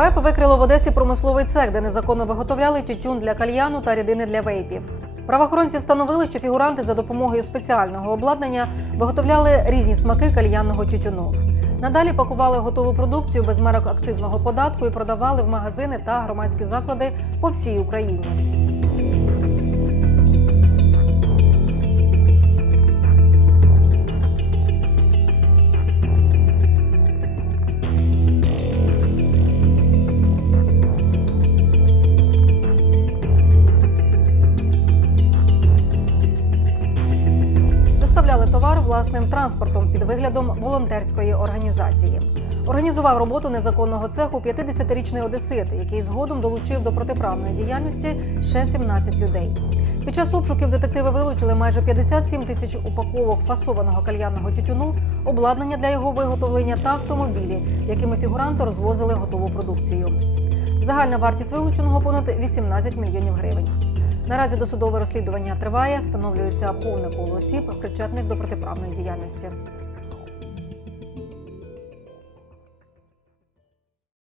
БЕП викрило в Одесі промисловий цех, де незаконно виготовляли тютюн для кальяну та рідини для вейпів. Правоохоронці встановили, що фігуранти за допомогою спеціального обладнання виготовляли різні смаки кальянного тютюну. Надалі пакували готову продукцію без мерок акцизного податку і продавали в магазини та громадські заклади по всій Україні. Доставляли товар власним транспортом під виглядом волонтерської організації. Організував роботу незаконного цеху 50-річний одесит, який згодом долучив до протиправної діяльності ще 17 людей. Під час обшуків детективи вилучили майже 57 тисяч упаковок фасованого кальянного тютюну, обладнання для його виготовлення та автомобілі, якими фігуранти розвозили готову продукцію. Загальна вартість вилученого понад 18 мільйонів гривень. Наразі досудове розслідування триває, встановлюється повне коло осіб, причетних до протиправної діяльності.